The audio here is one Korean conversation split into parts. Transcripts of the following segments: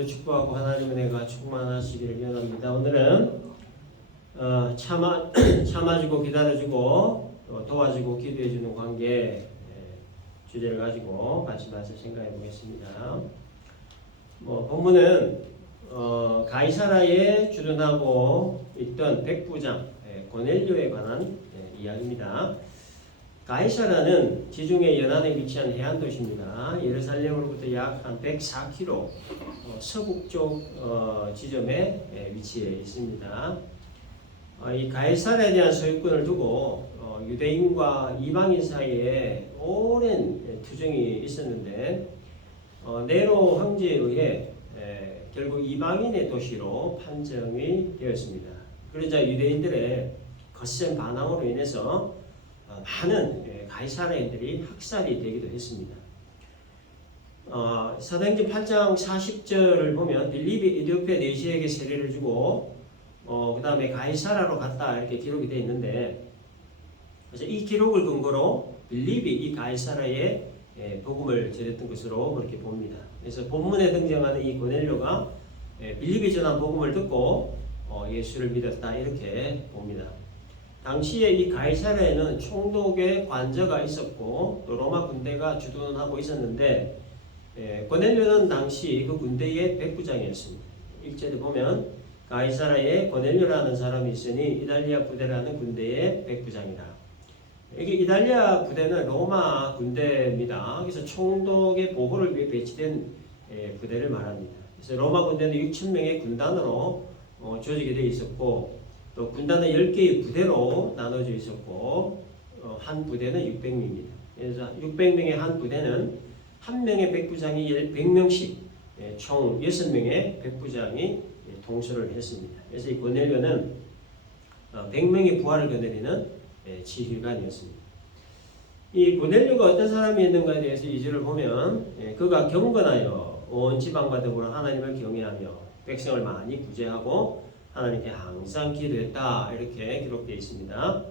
모두 축복하고 하나님의 은혜가 충만하시기를 원합니다. 오늘은 참아주고 기다려주고 또 도와주고 기도해주는 관계 주제를 가지고 같이 말씀 생각해 보겠습니다. 본문은 가이사라에 주둔하고 있던 백부장 고넬료에 관한 이야기입니다. 가이사라는 지중해 연안에 위치한 해안 도시입니다. 예루살렘으로부터 약 한 104km 서북쪽 지점에 위치해 있습니다. 이 가이사라에 대한 소유권을 두고 유대인과 이방인 사이에 오랜 투쟁이 있었는데 네로 황제에 의해 결국 이방인의 도시로 판정이 되었습니다. 그러자 유대인들의 거센 반항으로 인해서 많은 가이사라인들이 학살이 되기도 했습니다. 사도행전 8장 40절을 보면 빌립이 에디오피아 내시에게 세례를 주고 그 다음에 가이사라로 갔다 이렇게 기록이 되어 있는데, 그래서 이 기록을 근거로 빌립이 이 가이사라에 복음을 전했던 것으로 그렇게 봅니다. 그래서 본문에 등장하는 이 고넬료가 빌립이 전한 복음을 듣고 예수를 믿었다 이렇게 봅니다. 당시에 이 가이사라에는 총독의 관저가 있었고 또 로마 군대가 주둔하고 있었는데 고넬료는 당시 그 군대의 백부장이었습니다. 1절에 보면 가이사라에 고넬료라는 사람이 있으니 이달리아 부대라는 군대의 백부장이다. 이게 이달리아 부대는 로마 군대입니다. 그래서 총독의 보호를 위해 배치된 부대를 말합니다. 그래서 로마 군대는 6,000명의 군단으로 조직이 되어 있었고 또 군단은 10개의 부대로 나눠져 있었고 한 부대는 600명입니다. 그래서 600명의 한 부대는 한 명의 백부장이 100명씩 총 6명의 백부장이 동서를 했습니다. 그래서 이 고넬료는 100명의 부하를 거느리는 지휘관이었습니다. 이 고넬료가 어떤 사람이었는가에 대해서 2절을 보면 그가 경건하여 온 지방과 더불어 하나님을 경외하며 백성을 많이 구제하고 하나님께 항상 기도했다 이렇게 기록되어 있습니다.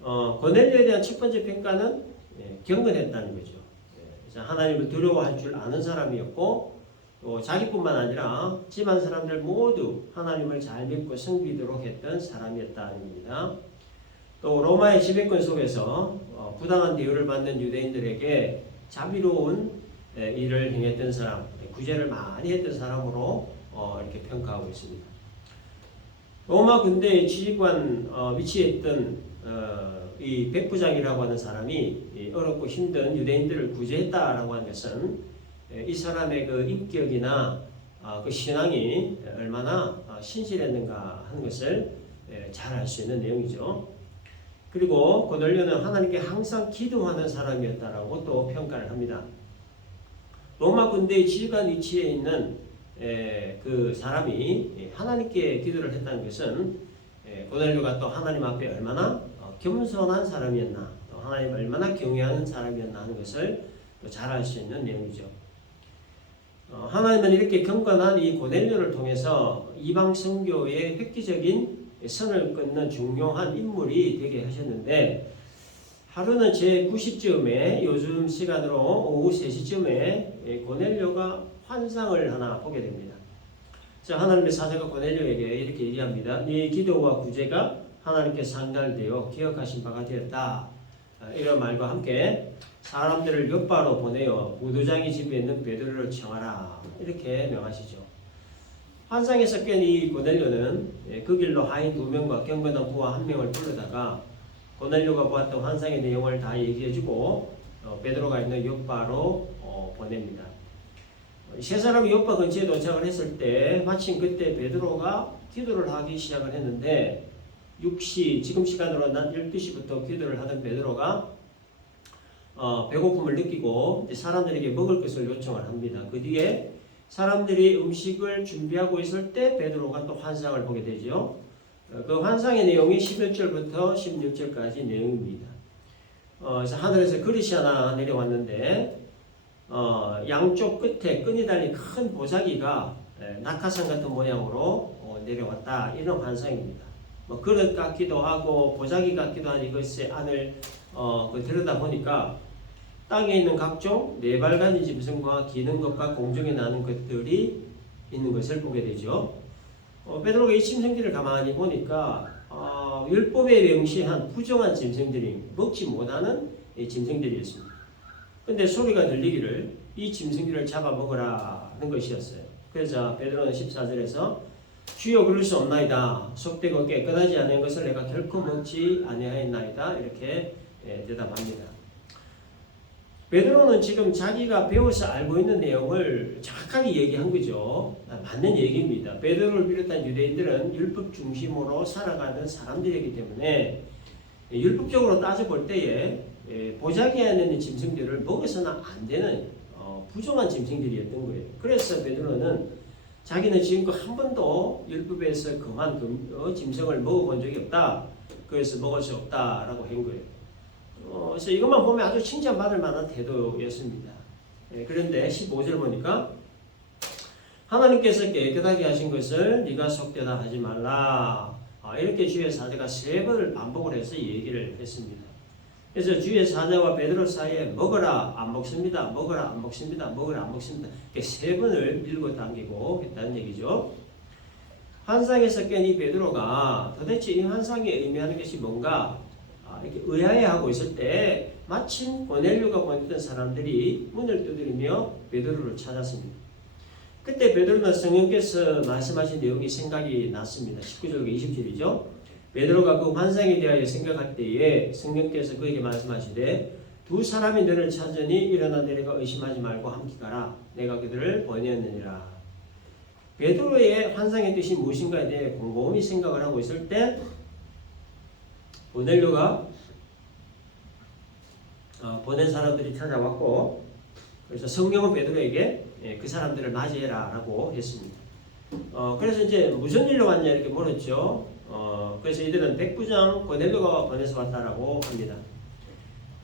고넬료에 대한 첫 번째 평가는 경건했다는 거죠. 그래서 하나님을 두려워할 줄 아는 사람이었고 또 자기뿐만 아니라 집안 사람들 모두 하나님을 잘 믿고 섬기도록 했던 사람이었다는 겁니다. 또 로마의 지배권 속에서 부당한 대우를 받는 유대인들에게 자비로운 일을 행했던 사람, 구제를 많이 했던 사람으로 이렇게 평가하고 있습니다. 로마 군대의 지휘관 위치에 있던 이 백부장이라고 하는 사람이 어렵고 힘든 유대인들을 구제했다라고 하는 것은 이 사람의 그 인격이나 그 신앙이 얼마나 신실했는가 하는 것을 잘 알 수 있는 내용이죠. 그리고 고넬료는 하나님께 항상 기도하는 사람이었다라고 또 평가를 합니다. 로마 군대의 지휘관 위치에 있는 그 사람이 하나님께 기도를 했다는 것은 고넬료가 또 하나님 앞에 얼마나 겸손한 사람이었나, 또 하나님을 얼마나 경외하는 사람이었나 하는 것을 잘 알 수 있는 내용이죠. 하나님은 이렇게 경건한 이 고넬료를 통해서 이방 선교의 획기적인 선을 끊는 중요한 인물이 되게 하셨는데, 하루는 제 9시쯤에 요즘 시간으로 오후 3시쯤에 고넬료가 환상을 하나 보게 됩니다. 자, 하나님의 사자가 고넬료에게 이렇게 얘기합니다. 네 기도와 구제가 하나님께 상달되어 기억하신 바가 되었다. 이런 말과 함께 사람들을 엿바로 보내어 무도장이 집에 있는 베드로를 청하라. 이렇게 명하시죠. 환상에서 깬 이 고넬료는 그 길로 하인 2명과 경건한 부하 1명을 부르다가 고넬료가 보았던 환상의 내용을 다 얘기해주고 베드로가 있는 엿바로 보냅니다. 세 사람이 욥바 근처에 도착을 했을 때 마침 그때 베드로가 기도를 하기 시작을 했는데 6시 지금 시간으로 난 12시부터 기도를 하던 베드로가 배고픔을 느끼고 사람들에게 먹을 것을 요청을 합니다. 그 뒤에 사람들이 음식을 준비하고 있을 때 베드로가 또 환상을 보게 되죠. 그 환상의 내용이 11절부터 16절까지 내용입니다. 그래서 하늘에서 그릇이 하나 내려왔는데 양쪽 끝에 끈이 달린 큰 보자기가 낙하산 같은 모양으로 내려왔다. 이런 환상입니다. 그릇 같기도 하고 보자기 같기도 한 이것의 안을 들여다 보니까 땅에 있는 각종 네발간이 짐승과 기는 것과 공중에 나는 것들이 있는 것을 보게 되죠. 베드로가 이 짐승들을 가만히 보니까 율법에 명시한 부정한 짐승들이 먹지 못하는 이 짐승들이었습니다. 근데 소리가 들리기를 이 짐승들을 잡아먹으라는 것이었어요. 그래서 베드로는 14절에서 주여 그럴 수 없나이다. 속되고 깨끗하지 않은 것을 내가 결코 먹지 아니하였나이다. 이렇게 대답합니다. 베드로는 지금 자기가 배워서 알고 있는 내용을 정확하게 얘기한 거죠. 맞는 얘기입니다. 베드로를 비롯한 유대인들은 율법 중심으로 살아가는 사람들이기 때문에 율법적으로 따져볼 때에 보자기 안에 있는 짐승들을 먹어서는 안 되는 부정한 짐승들이었던 거예요. 그래서 베드로는 자기는 지금껏 한 번도 율법에서 그만 짐승을 먹어본 적이 없다. 그래서 먹을 수 없다라고 한 거예요. 그래서 이것만 보면 아주 칭찬받을 만한 태도였습니다. 그런데 15절 보니까 하나님께서 깨끗하게 하신 것을 네가 속되다 하지 말라. 이렇게 주의 사자가 3번을 반복을 해서 얘기를 했습니다. 그래서 주의 사자와 베드로 사이에 먹어라 안 먹습니다. 먹어라 안 먹습니다. 먹어라 안 먹습니다. 이렇게 3번을 밀고 당기고 했다는 얘기죠. 환상에서 깬 이 베드로가 도대체 이 환상이 의미하는 것이 뭔가 이렇게 의아해하고 있을 때 마침 고넬료가 보냈던 사람들이 문을 두드리며 베드로를 찾았습니다. 그때 베드로는 성령께서 말씀하신 내용이 생각이 났습니다. 19절과 20절이죠. 베드로가 그 환상에 대하여 생각할 때에 성령께서 그에게 말씀하시되 두 사람이 너를 찾으니 일어나 내려가 의심하지 말고 함께 가라. 내가 그들을 보내었느니라. 베드로의 환상의 뜻이 무엇인가에 대해 곰곰이 생각을 하고 있을 때 고넬료가 보낸 사람들이 찾아왔고 그래서 성령은 베드로에게 그 사람들을 맞이해라 라고 했습니다. 그래서 이제 무슨 일로 왔냐 이렇게 물었죠. 그래서 이들은 백부장 고넬료가 보내서 왔다라고 합니다.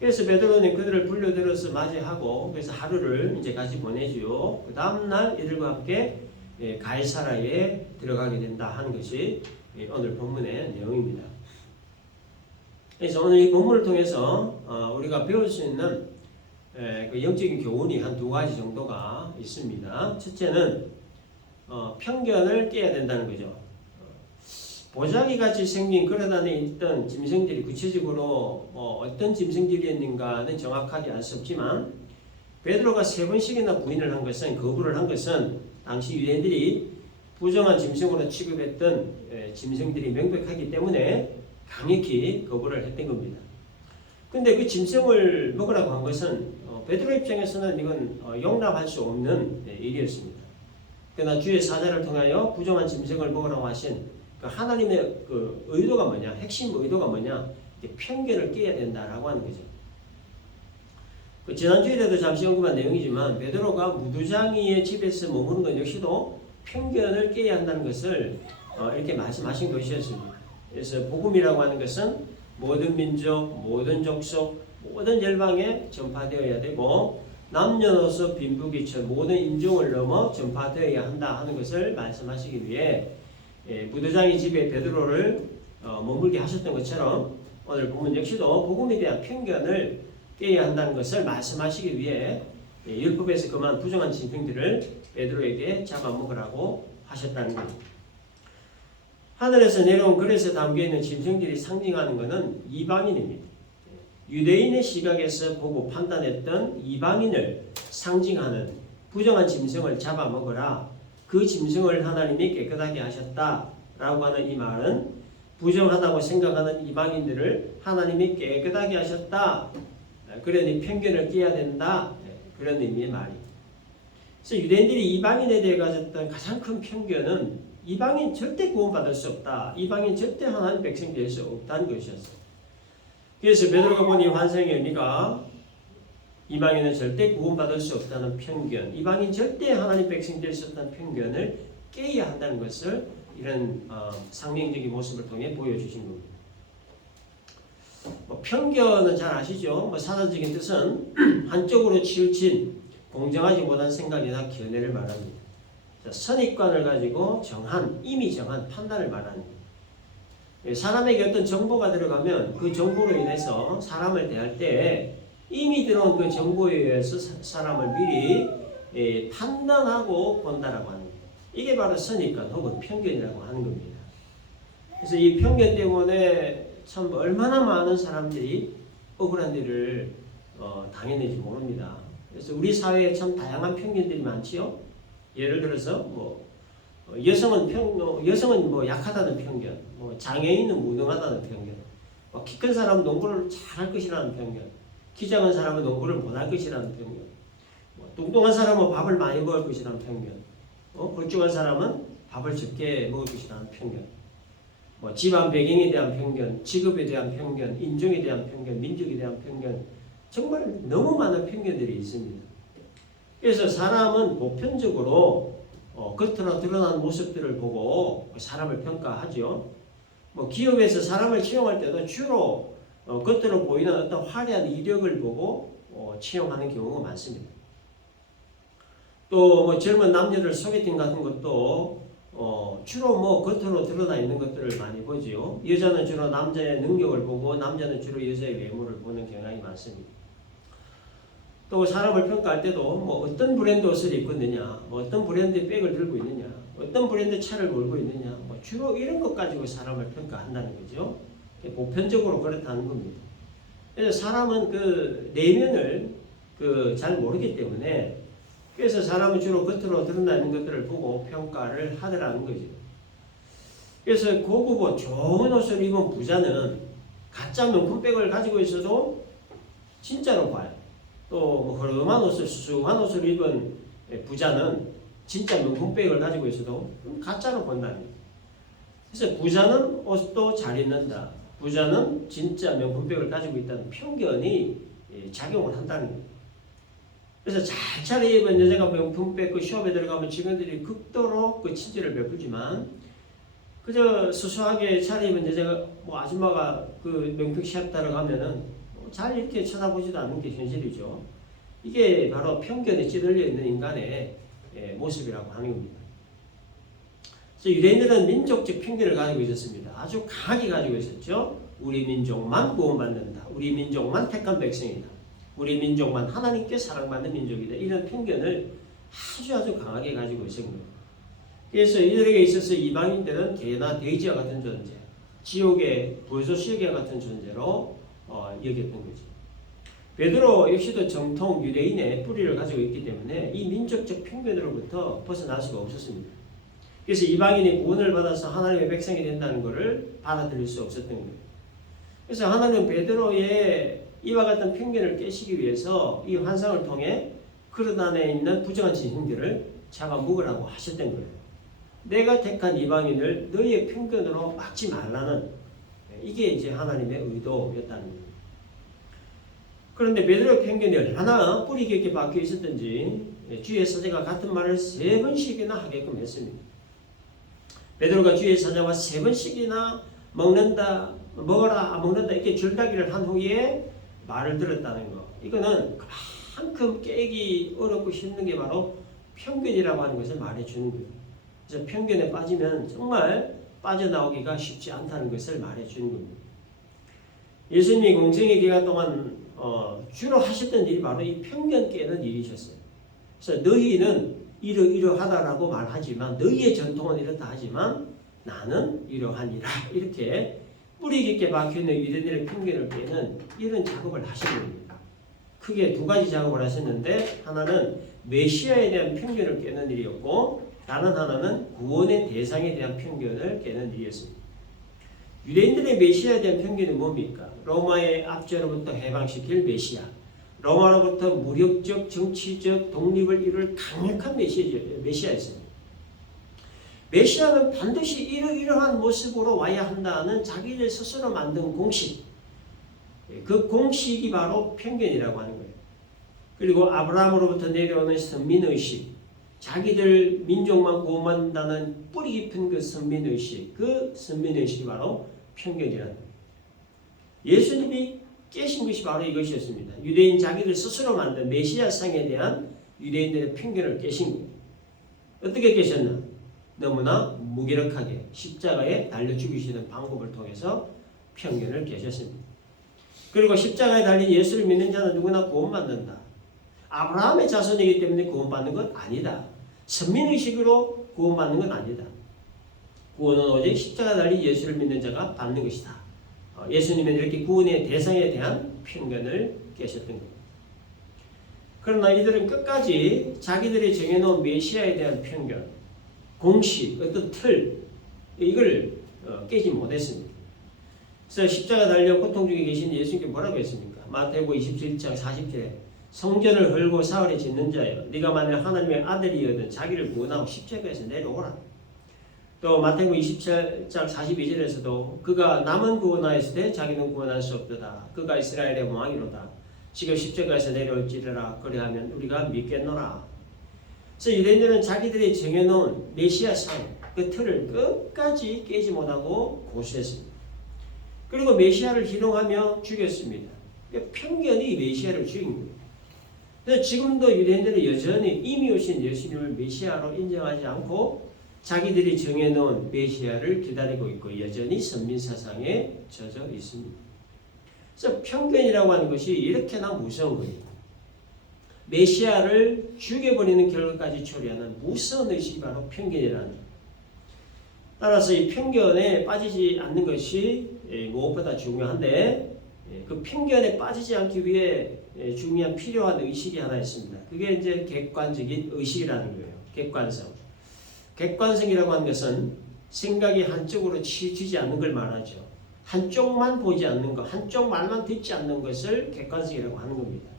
그래서 베드로는 그들을 불러들여서 맞이하고 그래서 하루를 이제 같이 보내지요. 그 다음날 이들과 함께 가이사라에 들어가게 된다 하는 것이 오늘 본문의 내용입니다. 그래서 오늘 이 본문을 통해서 우리가 배울 수 있는 그 영적인 교훈이 한 2가지 정도가 있습니다. 첫째는 편견을 깨야 된다는 거죠. 보자기같이 생긴 그릇 안에 있던 짐승들이 구체적으로 어떤 짐승들이었는가는 정확하게 알 수 없지만 베드로가 3번씩이나 부인을 한 것은 거부를 한 것은 당시 유대인들이 부정한 짐승으로 취급했던 짐승들이 명백하기 때문에 강력히 거부를 했던 겁니다. 근데 그 짐승을 먹으라고 한 것은 베드로 입장에서는 이건 용납할 수 없는 일이었습니다. 그러나 주의 사자를 통하여 부정한 짐승을 먹으라고 하신 그 하나님의 그 의도가 뭐냐, 핵심 의도가 뭐냐, 편견을 깨야 된다라고 하는 거죠. 그 지난주에도 잠시 언급한 내용이지만 베드로가 무두장이의 집에서 머무는 것 역시도 편견을 깨야 한다는 것을 이렇게 말씀하신 것이었습니다. 그래서 복음이라고 하는 것은 모든 민족, 모든 족속, 모든 열방에 전파되어야 되고 남녀노소 빈부귀천 모든 인종을 넘어 전파되어야 한다 하는 것을 말씀하시기 위해 무두장이 집에 베드로를 머물게 하셨던 것처럼 오늘 본문 역시도 복음에 대한 편견을 깨야 한다는 것을 말씀하시기 위해 율법에서 그만 부정한 짐승들을 베드로에게 잡아먹으라고 하셨다는 겁니다. 하늘에서 내려온 그릇에 담겨있는 짐승들이 상징하는 것은 이방인입니다. 유대인의 시각에서 보고 판단했던 이방인을 상징하는 부정한 짐승을 잡아먹으라. 그 짐승을 하나님이 깨끗하게 하셨다라고 하는 이 말은 부정하다고 생각하는 이방인들을 하나님이 깨끗하게 하셨다. 그러니 편견을 깨야 된다. 그런 의미의 말이에요. 그래서 유대인들이 이방인에 대해 가졌던 가장 큰 편견은 이방인 절대 구원받을 수 없다. 이방인 절대 하나님 백성 될 수 없다는 것이었어요. 그래서 베드로가 본 이 환상의 의미가 이방인은 절대 구원받을 수 없다는 편견, 이방인 절대 하나님 백성 될 수 없다는 편견을 깨야 한다는 것을 이런 상명적인 모습을 통해 보여주신 겁니다. 편견은 잘 아시죠? 사단적인 뜻은 한쪽으로 치우친 공정하지 못한 생각이나 견해를 말합니다. 선입관을 가지고 이미 정한 판단을 말합니다. 사람에게 어떤 정보가 들어가면 그 정보로 인해서 사람을 대할 때 이미 들어온 그 정보에 의해서 사람을 미리 판단하고 본다라고 합니다. 이게 바로 선입관 혹은 편견이라고 하는 겁니다. 그래서 이 편견 때문에 참 얼마나 많은 사람들이 억울한 일을 당했는지 모릅니다. 그래서 우리 사회에 참 다양한 편견들이 많지요. 예를 들어서 여성은 뭐 약하다는 편견, 장애인은 무능하다는 편견, 키 큰 사람은 농구를 잘할 것이라는 편견, 키 작은 사람은 농구를 못할 것이라는 편견, 뚱뚱한 사람은 밥을 많이 먹을 것이라는 편견, 홀쭉한 사람은 밥을 적게 먹을 것이라는 편견, 집안 배경에 대한 편견, 직업에 대한 편견, 인종에 대한 편견, 민족에 대한 편견, 정말 너무 많은 편견들이 있습니다. 그래서 사람은 보편적으로 겉으로 드러나는 모습들을 보고 사람을 평가하죠. 기업에서 사람을 채용할 때도 주로 겉으로 보이는 어떤 화려한 이력을 보고 채용하는 경우가 많습니다. 또 젊은 남녀들 소개팅 같은 것도 주로 겉으로 드러나 있는 것들을 많이 보지요. 여자는 주로 남자의 능력을 보고 남자는 주로 여자의 외모를 보는 경향이 많습니다. 또 사람을 평가할 때도 어떤 브랜드 옷을 입고 있느냐, 어떤 브랜드 백을 들고 있느냐, 어떤 브랜드 차를 몰고 있느냐, 주로 이런 것 가지고 사람을 평가한다는 거죠. 보편적으로 그렇다는 겁니다. 그래서 사람은 그 내면을 잘 모르기 때문에 그래서 사람은 주로 겉으로 드러나는 것들을 보고 평가를 하더라는 거죠. 그래서 고급 옷, 좋은 옷을 입은 부자는 가짜 명품백을 가지고 있어도 진짜로 봐요. 또 허름한 옷을, 수수한 옷을 입은 부자는 진짜 명품백을 가지고 있어도 가짜로 본다는 거예요. 그래서 부자는 옷도 잘 입는다, 부자는 진짜 명품백을 가지고 있다는 편견이 작용을 한다는 거예요. 그래서 잘 차려입은 여자가 명품백 그 숍에 들어가면 직원들이 극도로 그 친절을 베풀지만 그저 수수하게 차려입은 여자가 아줌마가 그 명품 샵 들어가면은 잘 이렇게 쳐다보지도 않는 게 현실이죠. 이게 바로 편견에 찌들려 있는 인간의 모습이라고 하는 겁니다. 그래서 유대인들은 민족적 편견을 가지고 있었습니다. 아주 강하게 가지고 있었죠. 우리 민족만 구원받는다, 우리 민족만 택한 백성이다, 우리 민족만 하나님께 사랑받는 민족이다. 이런 편견을 아주 강하게 가지고 있습니다. 그래서 이들에게 있어서 이방인들은 개나 돼지와 같은 존재, 지옥의 불소시개와 같은 존재로 여겼던 거죠. 베드로 역시도 정통 유대인의 뿌리를 가지고 있기 때문에 이 민족적 편견으로부터 벗어날 수가 없었습니다. 그래서 이방인이 구원을 받아서 하나님의 백성이 된다는 것을 받아들일 수 없었던 거예요. 그래서 하나님은 베드로의 이와 같은 편견을 깨시기 위해서 이 환상을 통해 그릇 안에 있는 부정한 진행들을 잡아먹으라고 하셨던 거예요. 내가 택한 이방인을 너희의 편견으로 막지 말라는, 이게 이제 하나님의 의도였다는 거예요. 그런데 베드로의 편견이 얼마나 뿌리 깊게 박혀 있었던지 주의 사자가 같은 말을 3번씩이나 하게끔 했습니다. 베드로가 주의 사자와 3번씩이나 먹는다, 먹어라, 안 먹는다 이렇게 줄다기를 한 후에 말을 들었다는 거. 이거는 그만큼 깨기 어렵고 힘든 게 바로 편견이라고 하는 것을 말해주는 거예요. 그래서 편견에 빠지면 정말 빠져나오기가 쉽지 않다는 것을 말해주는 겁니다. 예수님이 공생의 기간 동안 주로 하셨던 일이 바로 이 편견 깨는 일이셨어요. 그래서 너희는 이러하다라고 말하지만, 너희의 전통은 이렇다 하지만 나는 이러하니라, 이렇게 뿌리 깊게 박혀있는 유대인들의 편견을 깨는 이런 작업을 하신 겁니다. 크게 2가지 작업을 하셨는데, 하나는 메시아에 대한 편견을 깨는 일이었고, 다른 하나는 구원의 대상에 대한 편견을 깨는 일이었습니다. 유대인들의 메시아에 대한 편견이 뭡니까? 로마의 압제로부터 해방시킬 메시아, 로마로부터 무력적 정치적 독립을 이룰 강력한 메시아였습니다. 메시아는 반드시 이러한 모습으로 와야 한다는 자기들 스스로 만든 공식, 그 공식이 바로 편견이라고 하는 거예요. 그리고 아브라함으로부터 내려오는 선민의식, 자기들 민족만 구원받는다는 뿌리 깊은 그 선민의식, 그 선민의식이 바로 편견이라는 거예요. 예수님이 깨신 것이 바로 이것이었습니다. 유대인 자기들 스스로 만든 메시아상에 대한 유대인들의 편견을 깨신 거예요. 어떻게 깨셨나? 너무나 무기력하게 십자가에 달려 죽이시는 방법을 통해서 편견을 깨셨습니다. 그리고 십자가에 달린 예수를 믿는 자는 누구나 구원받는다. 아브라함의 자손이기 때문에 구원받는 건 아니다. 선민의식으로 구원받는 건 아니다. 구원은 오직 십자가 달린 예수를 믿는 자가 받는 것이다. 예수님은 이렇게 구원의 대상에 대한 편견을 깨셨던 겁니다. 그러나 이들은 끝까지 자기들이 정해놓은 메시아에 대한 편견, 공식, 어떤 틀, 이걸 깨지 못했습니다. 그래서 십자가 달려 고통 중에 계신 예수님께 뭐라고 했습니까? 마태복음 27장 40절에 성전을 헐고 사흘에 짓는 자여 네가 만일 하나님의 아들이거든 자기를 구원하고 십자가에서 내려오라. 또 마태복음 27장 42절에서도 그가 남은 구원하였을 때 자기는 구원할 수 없도다. 그가 이스라엘의 왕이로다. 지금 십자가에서 내려올지라 그리하면 우리가 믿겠노라. 그래서 유대인들은 자기들이 정해놓은 메시아상 그 틀을 끝까지 깨지 못하고 고수했습니다. 그리고 메시아를 희롱하며 죽였습니다. 편견이 메시아를 죽인 거예요. 그래서 지금도 유대인들은 여전히 이미 오신 예수님을 메시아로 인정하지 않고 자기들이 정해놓은 메시아를 기다리고 있고 여전히 선민사상에 젖어 있습니다. 그래서 편견이라고 하는 것이 이렇게나 무서운 거예요. 메시아를 죽여버리는 결과까지 초래하는 무서운 의식이 바로 편견이라는 거예요. 따라서 이 편견에 빠지지 않는 것이 무엇보다 중요한데 그 편견에 빠지지 않기 위해 중요한 필요한 의식이 하나 있습니다. 그게 이제 객관적인 의식이라는 거예요. 객관성. 객관성이라고 하는 것은 생각이 한쪽으로 치우치지 않는 걸 말하죠. 한쪽만 보지 않는 것, 한쪽 말만 듣지 않는 것을 객관성이라고 하는 겁니다.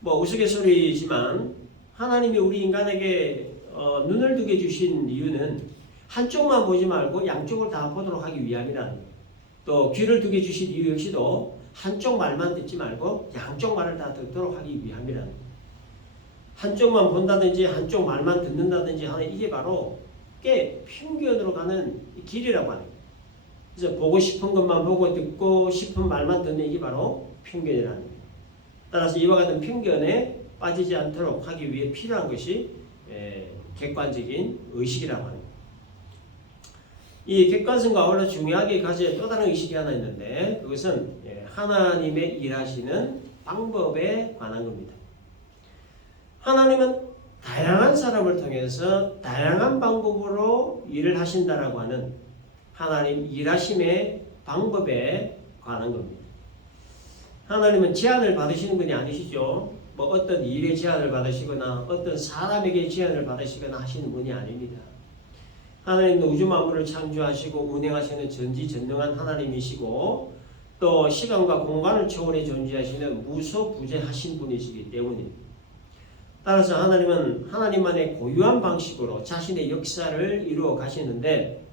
뭐 우스갯소리지만 하나님이 우리 인간에게 눈을 두게 주신 이유는 한쪽만 보지 말고 양쪽을 다 보도록 하기 위함이라는 거예요. 또 귀를 두게 주신 이유 역시도 한쪽 말만 듣지 말고 양쪽 말을 다 듣도록 하기 위함이라는 거예요. 한쪽만 본다든지 한쪽 말만 듣는다든지 하는 이게 바로 꽤 편견으로 가는 길이라고 하는 거예요. 그래서 보고 싶은 것만 보고 듣고 싶은 말만 듣는 이게 바로 편견이라는 거예요. 따라서 이와 같은 편견에 빠지지 않도록 하기 위해 필요한 것이 객관적인 의식이라고 하는 거예요. 이 객관성과 아울러 중요하게 가져야 또 다른 의식이 하나 있는데 그것은 하나님의 일하시는 방법에 관한 겁니다. 하나님은 다양한 사람을 통해서 다양한 방법으로 일을 하신다라고 하는 하나님 일하심의 방법에 관한 겁니다. 하나님은 제안을 받으시는 분이 아니시죠. 뭐 어떤 일에 제안을 받으시거나 어떤 사람에게 제안을 받으시거나 하시는 분이 아닙니다. 하나님은 우주 만물을 창조하시고 운행하시는 전지전능한 하나님이시고 또 시간과 공간을 초월해 존재하시는 무소부재하신 분이시기 때문입니다. 따라서 하나님은 하나님만의 고유한 방식으로 자신의 역사를 이루어 가시는데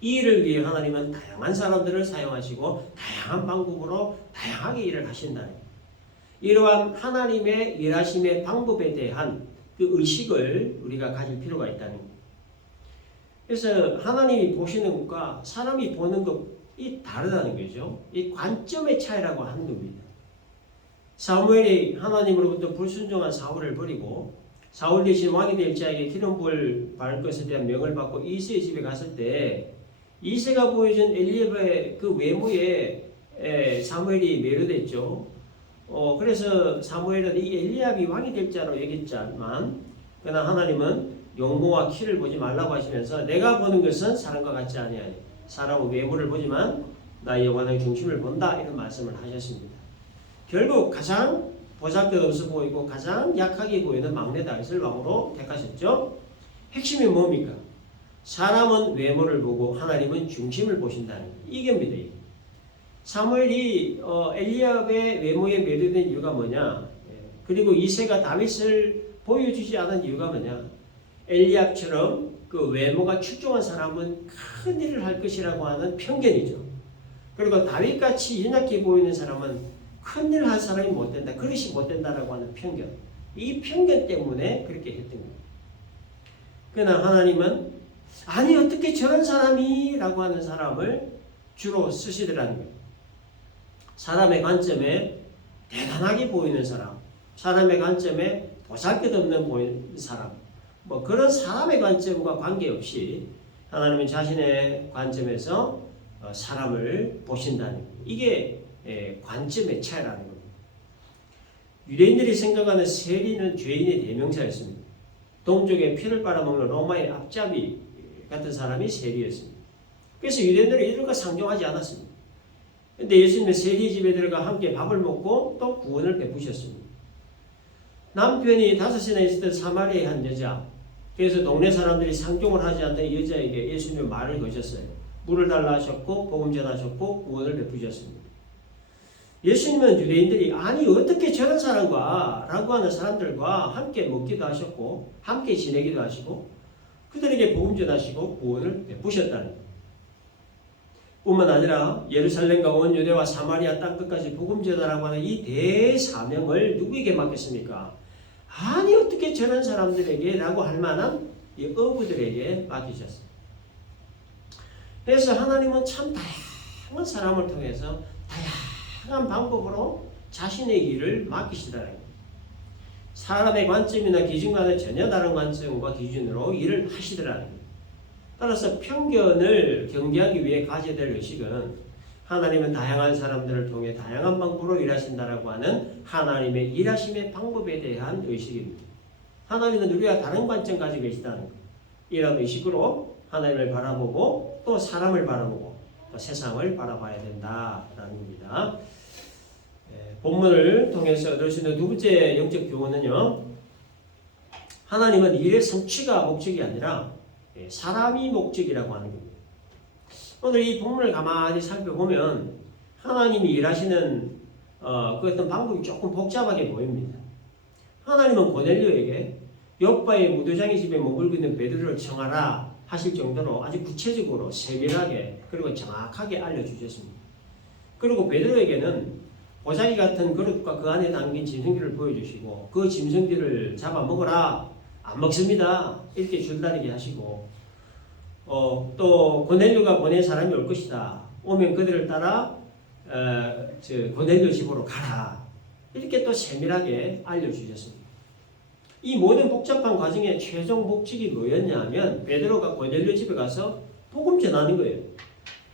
이 일을 위해 하나님은 다양한 사람들을 사용하시고 다양한 방법으로 다양하게 일을 하신다는 거예요. 이러한 하나님의 일하심의 방법에 대한 그 의식을 우리가 가질 필요가 있다는 거예요. 그래서 하나님이 보시는 것과 사람이 보는 것이 다르다는 거죠. 이 관점의 차이라고 하는 겁니다. 사무엘이 하나님으로부터 불순종한 사울을 버리고 사울 대신 왕이 될 자에게 기름 부을 바를 것에 대한 명을 받고 이새의 집에 갔을 때 이새가 보여준 엘리압의 그 외모에 사무엘이 매료됐죠. 그래서 사무엘은 이 엘리압이 왕이 될 자로 여겼지만 그러나 하나님은 용모와 키를 보지 말라고 하시면서 내가 보는 것은 사람과 같지 아니하니 사람은 외모를 보지만 나의 영혼의 중심을 본다 이런 말씀을 하셨습니다. 결국 가장 보잘것없어 보이고 가장 약하게 보이는 막내 다윗을 왕으로 택하셨죠. 핵심이 뭡니까? 사람은 외모를 보고 하나님은 중심을 보신다는 이겁니다. 사무엘이 엘리압의 외모에 매료된 이유가 뭐냐? 그리고 이새가 다윗을 보여주지 않은 이유가 뭐냐? 엘리압처럼 그 외모가 출중한 사람은 큰 일을 할 것이라고 하는 편견이죠. 그리고 다윗같이 연약해 보이는 사람은 큰 일을 할 사람이 못 된다. 그릇이 못 된다라고 하는 편견. 이 편견 때문에 그렇게 했던 거예요. 그러나 하나님은 아니 어떻게 저런 사람이 라고 하는 사람을 주로 쓰시더라는 거예요. 사람의 관점에 대단하게 보이는 사람, 사람의 관점에 보잘것없는 보이는 사람, 뭐 그런 사람의 관점과 관계없이 하나님은 자신의 관점에서 사람을 보신다는 거예요. 이게 관점의 차이라는 겁니다. 유대인들이 생각하는 세리는 죄인의 대명사였습니다. 동족의 피를 빨아먹는 로마의 앞잡이 같은 사람이 세리였습니다. 그래서 유대인들은 이들과 상종하지 않았습니다. 그런데 예수님은 세리 집에들과 함께 밥을 먹고 또 구원을 베푸셨습니다. 남편이 5이나 있었던 사마리아의 한 여자, 그래서 동네 사람들이 상종을 하지 않던 이 여자에게 예수님은 말을 거셨어요. 물을 달라 하셨고 복음 전하셨고 구원을 베푸셨습니다. 예수님은 유대인들이 아니 어떻게 저런 사람과 라고 하는 사람들과 함께 먹기도 하셨고 함께 지내기도 하시고 그들에게 복음 전하시고 구원을 베푸셨다는 것. 뿐만 아니라 예루살렘과 온 유대와 사마리아 땅끝까지 복음 전하라고 하는 이 대사명을 누구에게 맡겼습니까? 아니 어떻게 저런 사람들에게 라고 할 만한 이 어부들에게 맡기셨습니다. 그래서 하나님은 참 다양한 사람을 통해서 다양한 방법으로 자신의 일을 맡기시더라는 겁니다. 사람의 관점이나 기준과는 전혀 다른 관점과 기준으로 일을 하시더라는 겁니다. 따라서 편견을 경계하기 위해 가져야 될 의식은 하나님은 다양한 사람들을 통해 다양한 방법으로 일하신다라고 하는 하나님의 일하심의 방법에 대한 의식입니다. 하나님은 우리와 다른 관점 가지고 계시다는 것. 이런 의식으로 하나님을 바라보고 또 사람을 바라보고 또 세상을 바라봐야 된다라는 겁니다. 본문을 통해서 얻을 수 있는 두 번째 영적 교훈은요. 하나님은 일의 성취가 목적이 아니라 사람이 목적이라고 하는 겁니다. 오늘 이 본문을 가만히 살펴보면 하나님이 일하시는 그 어떤 방법이 조금 복잡하게 보입니다. 하나님은 고넬료에게 욥바의 무도장의 집에 머물고 있는 베드로를 청하라 하실 정도로 아주 구체적으로 세밀하게 그리고 정확하게 알려주셨습니다. 그리고 베드로에게는 보자기 같은 그릇과 그 안에 담긴 짐승들을 보여주시고 그 짐승들을 잡아먹어라 안 먹습니다 이렇게 줄다리게 하시고 또 고넬료가 보낸 사람이 올 것이다 오면 그들을 따라 고넬료 집으로 가라 이렇게 또 세밀하게 알려주셨습니다. 이 모든 복잡한 과정의 최종 목적이 뭐였냐면 베드로가 고넬료 집에 가서 복음 전하는 거예요.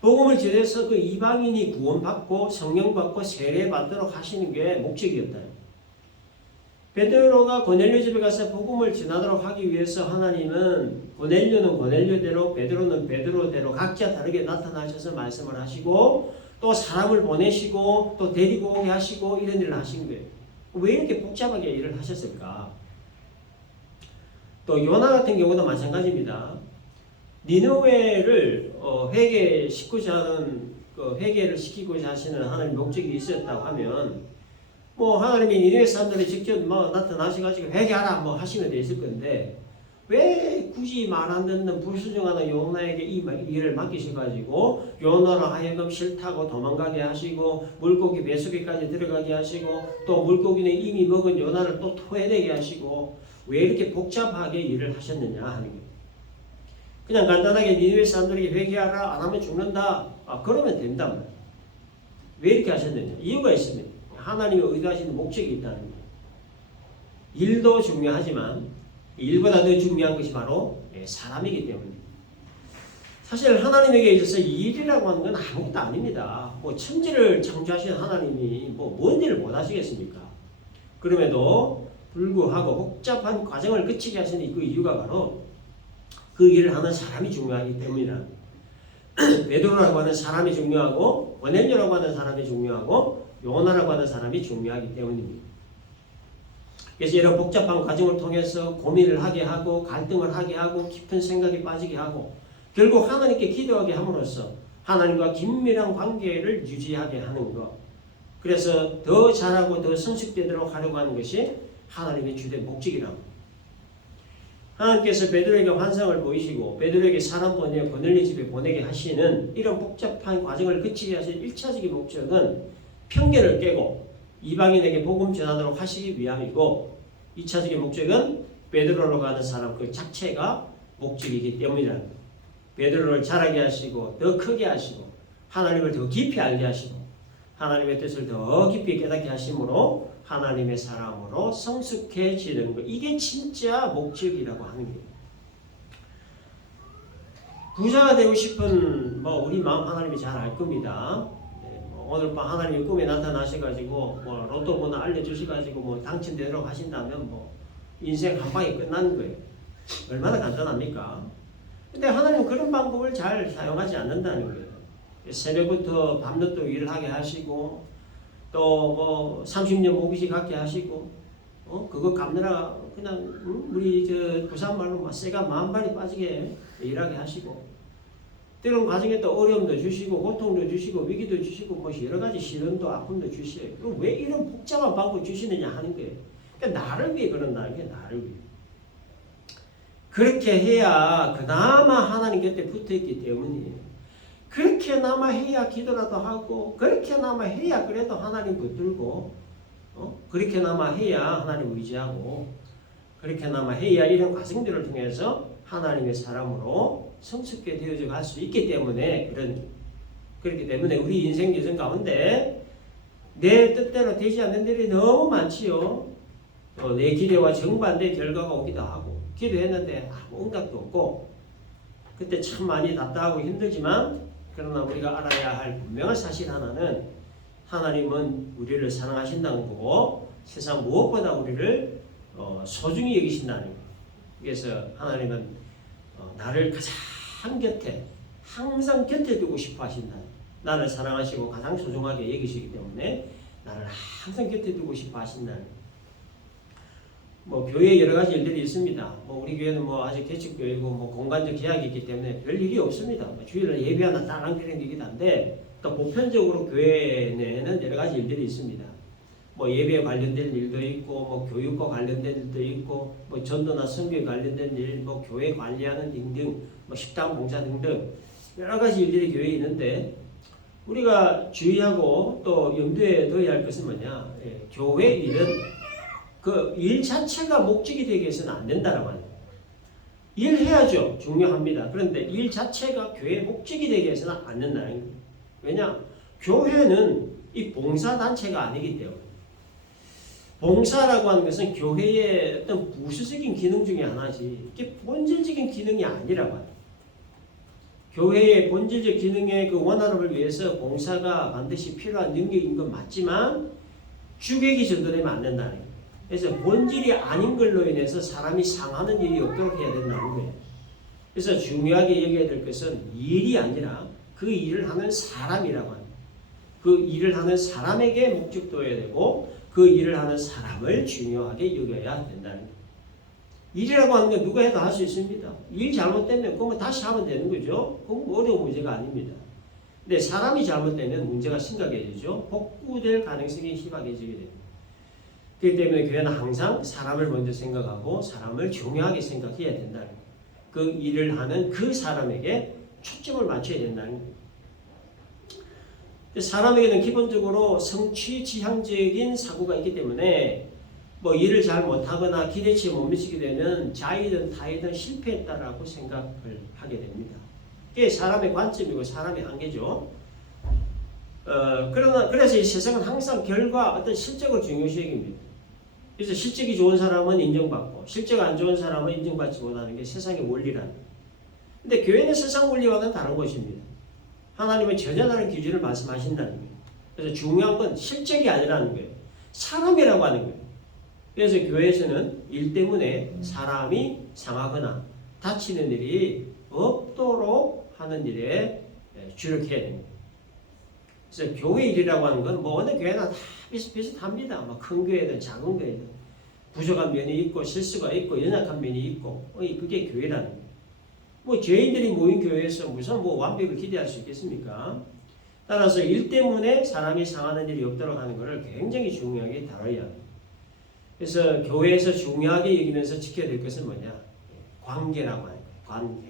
복음을 전해서 그 이방인이 구원받고 성령받고 세례받도록 하시는 게 목적이었다. 베드로가 고넬료 집에 가서 복음을 전하도록 하기 위해서 하나님은 고넬료는 고넬료대로 베드로는 베드로대로 각자 다르게 나타나셔서 말씀을 하시고 또 사람을 보내시고 또 데리고 오게 하시고 이런 일을 하신 거예요. 왜 이렇게 복잡하게 일을 하셨을까? 또 요나 같은 경우도 마찬가지입니다. 니느웨를 회개시키고자 하는 회개를 시키고자 하시는 하나님의 목적이 있었다고 하면 뭐 하나님이 니느웨 사람들이 직접 뭐 나타나셔가지고 회개하라 뭐 하시면 돼 있을 건데 왜 굳이 말 안 듣는 불순종하는 요나에게 이 일을 맡기셔가지고 요나로 하여금 싫다고 도망가게 하시고 물고기 뱃속에까지 들어가게 하시고 또 물고기는 이미 먹은 요나를 또 토해내게 하시고 왜 이렇게 복잡하게 일을 하셨느냐 하는 거예요. 그냥 간단하게 니느웨 사람들에게 회개하라 안 하면 죽는다 그러면 된단 말이에요. 왜 이렇게 하셨느냐 이유가 있습니다. 하나님이 의도하시는 목적이 있다는 거예요. 일도 중요하지만 일보다 더 중요한 것이 바로 사람이기 때문입니다. 사실 하나님에게 있어서 일이라고 하는 건 아무것도 아닙니다. 뭐 천지를 창조하신 하나님이 뭔 일을 못 하시겠습니까? 그럼에도 불구하고 복잡한 과정을 거치게 하시는 그 이유가 바로 그 일을 하는 사람이 중요하기 때문이라. 베드로라고 하는 사람이 중요하고 고넬료라고 하는 사람이 중요하고 요나라고 하는 사람이 중요하기 때문입니다. 그래서 이런 복잡한 과정을 통해서 고민을 하게 하고 갈등을 하게 하고 깊은 생각에 빠지게 하고 결국 하나님께 기도하게 함으로써 하나님과 긴밀한 관계를 유지하게 하는 것. 그래서 더 잘하고 더 성숙되도록 하려고 하는 것이 하나님의 주된 목적이라고. 하나님께서 베드로에게 환상을 보이시고 베드로에게 사람 보내 고넬료 집에 보내게 하시는 이런 복잡한 과정을 거치게 하신 1차적인 목적은 편견을 깨고 이방인에게 복음 전하도록 하시기 위함이고 2차적인 목적은 베드로로 가는 사람 그 자체가 목적이기 때문이라. 베드로를 자라게 하시고 더 크게 하시고 하나님을 더 깊이 알게 하시고 하나님의 뜻을 더 깊이 깨닫게 하심으로 하나님의 사람으로 성숙해지는 것. 이게 진짜 목적이라고 하는 거예요. 부자가 되고 싶은 우리 마음 하나님이 잘 알 겁니다. 오늘 밤 하나님이 꿈에 나타나셔가지고 로또 번호 알려주셔가지고 당첨되도록 하신다면 인생 한 방에 끝나는 거예요. 얼마나 간단합니까? 근데 하나님은 그런 방법을 잘 사용하지 않는다는 거예요. 새벽부터 밤늦도록 일을 하게 하시고 또 뭐 30년 모기지 갖게 하시고 그거 갚느라 그냥 우리 저 부산말로 막 새가 만발이 빠지게 일하게 하시고 때론 과정에 또 어려움도 주시고 고통도 주시고 위기도 주시고 뭐 여러 가지 시련도 아픔도 주셔요. 그럼 왜 이런 복잡한 방법 주시느냐 하는 거예요. 그러니까 나를 위해 그런다는 게 나를 위해. 그렇게 해야 그나마 하나님 곁에 붙어있기 때문이에요. 그렇게나마 해야 기도라도 하고 그렇게나마 해야 그래도 하나님 붙들고 그렇게나마 해야 하나님 의지하고 그렇게나마 해야 이런 과정들을 통해서 하나님의 사람으로 성숙게 되어져 갈 수 있기 때문에 그렇기 때문에 우리 인생 여정 가운데 내 뜻대로 되지 않는 일이 너무 많지요. 내 기대와 정반대 결과가 오기도 하고 기도했는데 아무 응답도 없고 그때 참 많이 답답하고 힘들지만 그러나 우리가 알아야 할 분명한 사실 하나는 하나님은 우리를 사랑하신다는 거고 세상 무엇보다 우리를 소중히 여기신다는 거예요. 그래서 하나님은 나를 가장 곁에 항상 곁에 두고 싶어 하신다. 나를 사랑하시고 가장 소중하게 여기시기 때문에 나를 항상 곁에 두고 싶어 하신다. 뭐 교회에 여러 가지 일들이 있습니다. 뭐 우리 교회는 뭐 아직 개척교회고 뭐 공간적 계약이 있기 때문에 별 일이 없습니다. 뭐 주일날 예배 하나 딱 안 드리는 일이긴 한데 또 보편적으로 교회 내에는 여러 가지 일들이 있습니다. 뭐 예배에 관련된 일도 있고 뭐 교육과 관련된 일도 있고 뭐 전도나 선교에 관련된 일, 뭐 교회 관리하는 등등, 뭐 식당 봉사 등등 여러 가지 일들이 교회에 있는데 우리가 주의하고 또 염두에 둬야 할 것은 뭐냐? 교회 일은 그 일 자체가 목적이 되게 해서는 안 된다라고 합니다. 일해야죠. 중요합니다. 그런데 일 자체가 교회의 목적이 되게 해서는 안 된다는 거예요. 왜냐? 교회는 이 봉사단체가 아니기 때문에. 봉사라고 하는 것은 교회의 어떤 부수적인 기능 중에 하나지 이게 본질적인 기능이 아니라고 합니다. 교회의 본질적 기능의 그 원활함을 위해서 봉사가 반드시 필요한 능력인 건 맞지만 주객이 전도되면 안 된다는 거예요. 그래서 본질이 아닌 걸로 인해서 사람이 상하는 일이 없도록 해야 된다는 거예요. 그래서 중요하게 여겨야 될 것은 일이 아니라 그 일을 하는 사람이라고 합니다. 그 일을 하는 사람에게 목적도해야 되고 그 일을 하는 사람을 중요하게 여겨야 된다는 거예요. 일이라고 하는 건 누가 해도 할 수 있습니다. 일 잘못되면 그러면 다시 하면 되는 거죠. 그건 뭐 어려운 문제가 아닙니다. 근데 사람이 잘못되면 문제가 심각해지죠. 복구될 가능성이 희박해지게 됩니다. 그렇기 때문에 교회는 항상 사람을 먼저 생각하고 사람을 중요하게 생각해야 된다는 거예요. 그 일을 하는 그 사람에게 초점을 맞춰야 된다는 거예요. 사람에게는 기본적으로 성취 지향적인 사고가 있기 때문에 뭐 일을 잘 못하거나 기대치에 못 미치게 되면 자이든 타이든 실패했다라고 생각을 하게 됩니다. 그게 사람의 관점이고 사람의 한계죠. 그래서 이 세상은 항상 결과 어떤 실적을 중요시 여깁니다. 그래서 실적이 좋은 사람은 인정받고 실적 안 좋은 사람은 인정받지 못하는 게 세상의 원리라는 거예요. 근데 교회는 세상 원리와는 다른 것입니다. 하나님은 전혀 다른 기준을 말씀하신다는 거예요. 그래서 중요한 건 실적이 아니라는 거예요. 사람이라고 하는 거예요. 그래서 교회에서는 일 때문에 사람이 상하거나 다치는 일이 없도록 하는 일에 주력해야 됩니다. 그래서 교회 일이라고 하는 건 뭐 어느 교회나 다 비슷비슷합니다. 뭐 큰 교회든 작은 교회든 부족한 면이 있고 실수가 있고 연약한 면이 있고 그게 교회라는 거예요. 뭐 죄인들이 모인 교회에서 무슨 뭐 완벽을 기대할 수 있겠습니까? 따라서 일 때문에 사람이 상하는 일이 없도록 하는 것을 굉장히 중요하게 다뤄야 합니다. 그래서 교회에서 중요하게 여기면서 지켜야 될 것은 뭐냐? 관계라고 하는 거예요. 관계.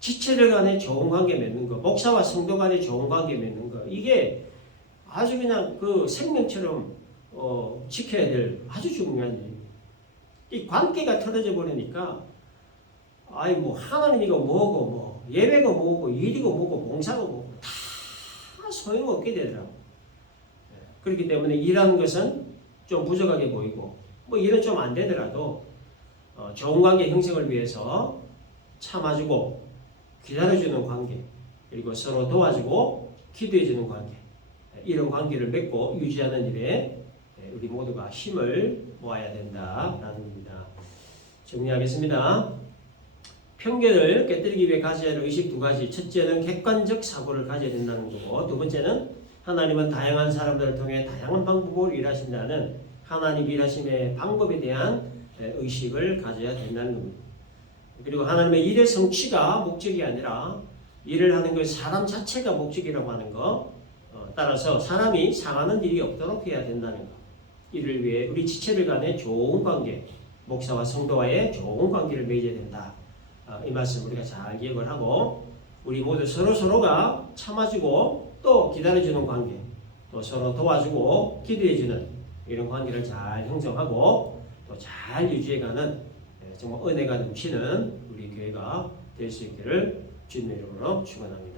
지체들 간에 좋은 관계 맺는 거, 목사와 성도 간에 좋은 관계 맺는 거, 이게 아주 그냥 그 생명처럼 지켜야 될 아주 중요한 일입니다. 이 관계가 틀어져 버리니까 뭐 하나님이고 뭐고 뭐 예배고 뭐고 일이고 뭐고 봉사고 뭐고 다 소용없게 되더라고. 그렇기 때문에 일하는 것은 좀 부족하게 보이고 뭐 일은 좀 안 되더라도 좋은 관계 형성을 위해서 참아주고 기다려주는 관계 그리고 서로 도와주고 기도해주는 관계 이런 관계를 맺고 유지하는 일에 우리 모두가 힘을 모아야 된다라는 겁니다. 정리하겠습니다. 편견을 깨뜨리기 위해 가져야 할 의식 두 가지. 첫째는 객관적 사고를 가져야 된다는 거고, 두 번째는 하나님은 다양한 사람들을 통해 다양한 방법으로 일하신다는 하나님 일하심의 방법에 대한 의식을 가져야 된다는 겁니다. 그리고 하나님의 일의 성취가 목적이 아니라 일을 하는 그 사람 자체가 목적이라고 하는 거, 따라서 사람이 상하는 일이 없도록 해야 된다는 것. 이를 위해 우리 지체들 간의 좋은 관계, 목사와 성도와의 좋은 관계를 맺어야 된다. 이 말씀 우리가 잘 기억을 하고, 우리 모두 서로가 참아주고 또 기다려주는 관계, 또 서로 도와주고 기도해주는 이런 관계를 잘 형성하고 또 잘 유지해가는 정말 은혜가 넘치는 우리 교회가 될 수 있기를 주님의 이름으로 축원합니다.